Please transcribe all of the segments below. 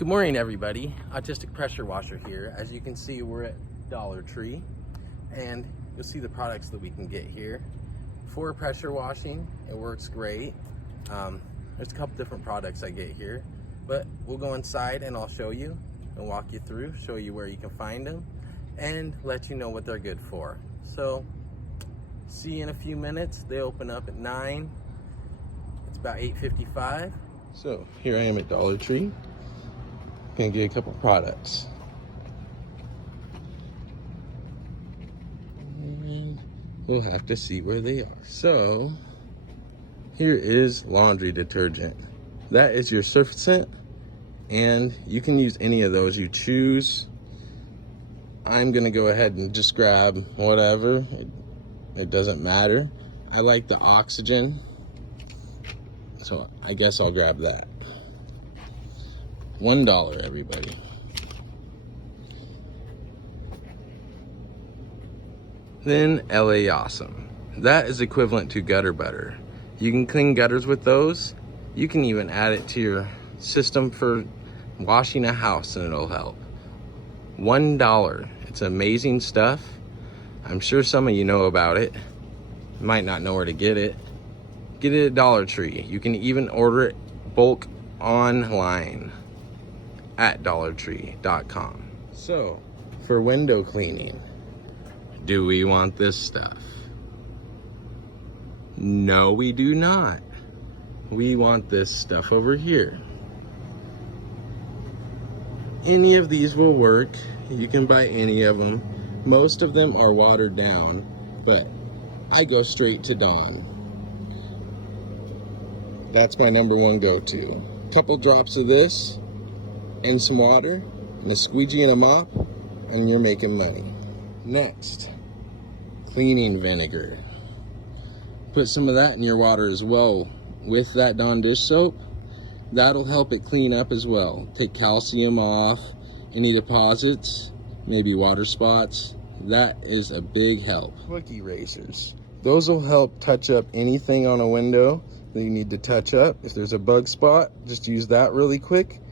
Good morning, everybody. Autistic Pressure Washer here. As you can see, we're at Dollar Tree, and you'll see the products that we can get here. For pressure washing, it works great. There's a couple different products I get here, but we'll go inside and I'll show you and walk you through, show you where you can find them, and let you know what they're good for. So, see you in a few minutes. They open up at 9. It's about 8:55. So, here I am at Dollar Tree. Gonna get a couple products. And we'll have to see where they are. So here is laundry detergent. That is your Surfactant, and you can use any of those you choose. I'm gonna go ahead and just grab whatever. It doesn't matter. I like the Oxygen, so I guess I'll grab that. $1, everybody. Then LA Awesome. That is equivalent to gutter butter. You can clean gutters with those. You can even add it to your system for washing a house and it'll help. $1. It's amazing stuff. I'm sure some of you know about it. You might not know where to get it. Get it at Dollar Tree. You can even order it bulk online at dollartree.com. So, for window cleaning, do we want this stuff? No, we do not. We want this stuff over here. Any of these will work. You can buy any of them. Most of them are watered down, but I go straight to Dawn. That's my #1 go-to. Couple drops of this and some water and a squeegee and a mop, and you're making money. Next, cleaning vinegar. Put some of that in your water as well with that Dawn dish soap. That'll help it clean up as well. Take calcium off, any deposits, maybe water spots. That is a big help. Quick erasers. Those will help touch up anything on a window that you need to touch up. If there's a bug spot, just use that really quick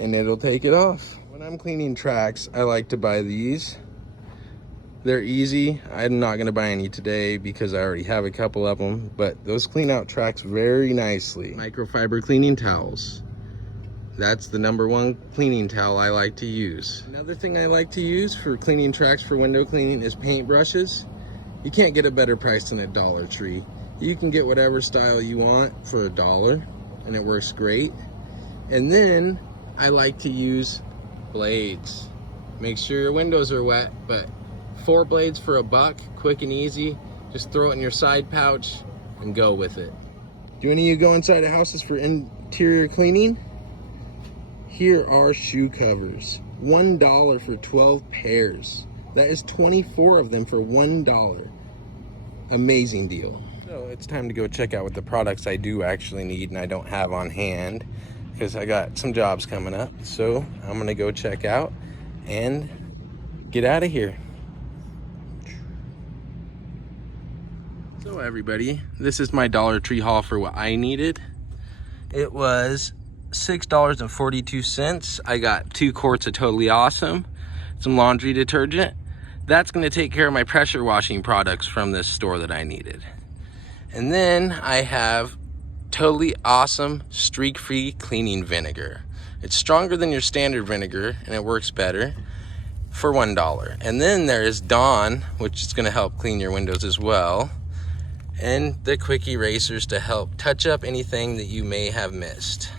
and it'll take it off. When I'm cleaning tracks, I like to buy these. They're easy. I'm not gonna buy any today because I already have a couple of them, but those clean out tracks very nicely. Microfiber cleaning towels. That's the #1 cleaning towel I like to use. Another thing I like to use for cleaning tracks for window cleaning is paint brushes. You can't get a better price than at Dollar Tree. You can get whatever style you want for $1, and it works great. And then I like to use blades. Make sure your windows are wet, but 4 blades for $1, quick and easy. Just throw it in your side pouch and go with it. Do any of you go inside of houses for interior cleaning? Here are shoe covers. $1 for 12 pairs. That is 24 of them for $1. Amazing deal. So it's time to go check out what the products I do actually need and I don't have on hand, because I got some jobs coming up. So I'm gonna go check out and get out of here. So everybody, this is my Dollar Tree haul for what I needed. It was $6.42. I got 2 quarts of Totally Awesome, some laundry detergent. That's gonna take care of my pressure washing products from this store that I needed. And then I have Totally Awesome streak-free cleaning vinegar. It's stronger than your standard vinegar and it works better, for $1. And then there is Dawn, which is gonna help clean your windows as well. And the quick erasers to help touch up anything that you may have missed.